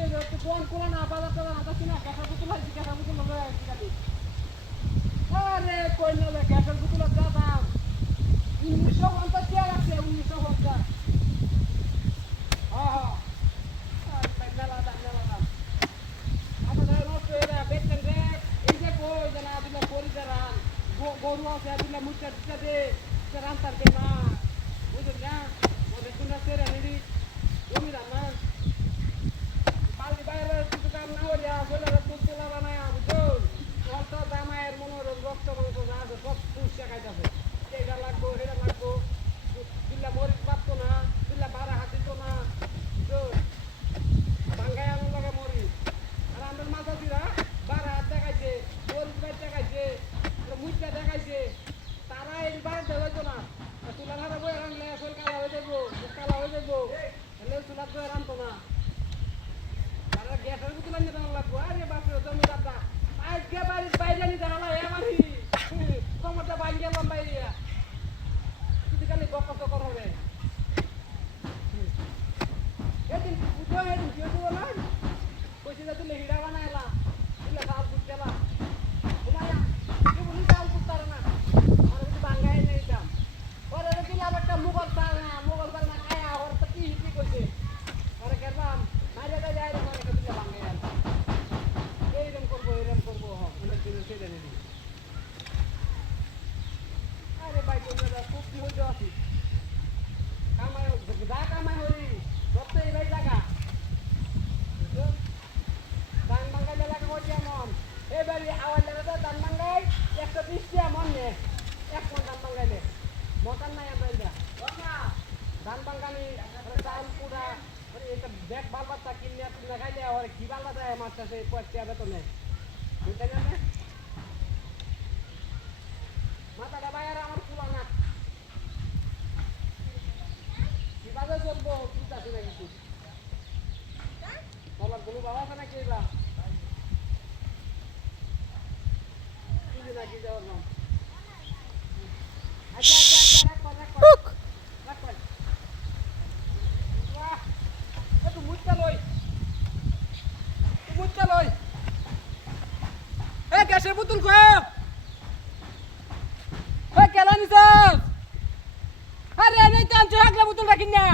আছি কোন কোন না বাজার টাজার আছি না গ্যাসের বোতল আছে গ্যাসের বোতল লগে আছি খালি আরে কই না গ্যাসের বোতলের দাম 1950 টাকা আছে 1950 হ্যাঁ হ্যাঁ মেলা দাম আমাদের নষ্ট এরা বেচেন রে এই যে কই জানা দিলে করি রান গরু আছে দিলে মুচা দিতে দে সে রান তার কে না বুঝলেন না ওদের কোন সেরা নিড়ি জমি রান্না বালতি বাইরে কিছু কাম না হইয়া শরীরে দুধ তোলা বানায় বুঝুন অল্প দামায়ের মনোরম রক্ত মাংস যা আছে সব পুষে খাইতেছে এইটা লাগবো এটা লাগবো দিল্লা মরিচ পাবতো না দিল্লা বারা হাত দিত না বুঝুন ভাঙ্গাই আনন্দ লাগে মরিচ আর আমাদের মাথা দিরা বারা হাত দেখাইছে মরিচ বাইর দেখাইছে মুচটা দেখাইছে তারা এই বাড়িতে হইতো না তুলা ধারা বই রানলে শরীর কালা হয়ে যাবো কালা হয়ে যাবো হলে তুলা বই রানতো না তারা গ্যাসের বোতল আনতে লাগবো আরে বাপরে জমি দাদা আজকে বাড়ির বাইরে নিতে হলো এমানি কমরটা বাইরে গেলাম বাইরে কিছু খালি বকর টকর হবে এদিন উঠো এদিন কেউ দেবো না কইছি যে তুলে হিডা বানাইলা তুলে চাল ফুট গেলা তোমার বলি চাল ফুট তার না আর যদি বাঙ্গাই নিতাম ওরে তুলে একটা মুগল চাল না খায়া ওর তো কি হিটি করছে আরে কেরবাম মাঝে যায় রে মানে তুলে বাঙ্গাই এইরকম করবো অনেক দিন সেটা নিবি আরে ভাই তোমরা খুব কি হইতে আছি কামাই যা কামাই হই সব তো এই ভাই জায়গা ধান বাঙ্গাই লাগা কই যেমন এবারে আওয়াজ লাগে তো ধান বাঙ্গাই 120 টাকা মন নে এক মন ধান বাঙ্গাইলে মকান নাই আমরা এটা ধান বাঙ্গানি চাল পুরা এটা ব্যাগ বাল বাচ্চা কিনে তুমি খাইলে আর কি বাল বাচ্চা মাছটা সে 50 টাকা বেতনে বুঝতে না মাথাটা বাইরে আমার তুলা না কিভাবে চলবো বুঝতে না কিছু বলার কোনো বাবা আছে নাকি এগুলা নাকি যাওয়ার নাম আচ্ছা রাখ একটু মুচটা লই এ গ্যাসের বোতল কই এ কেলা নিছ আরে নেই তো আনছো একলা বোতলটা কিনা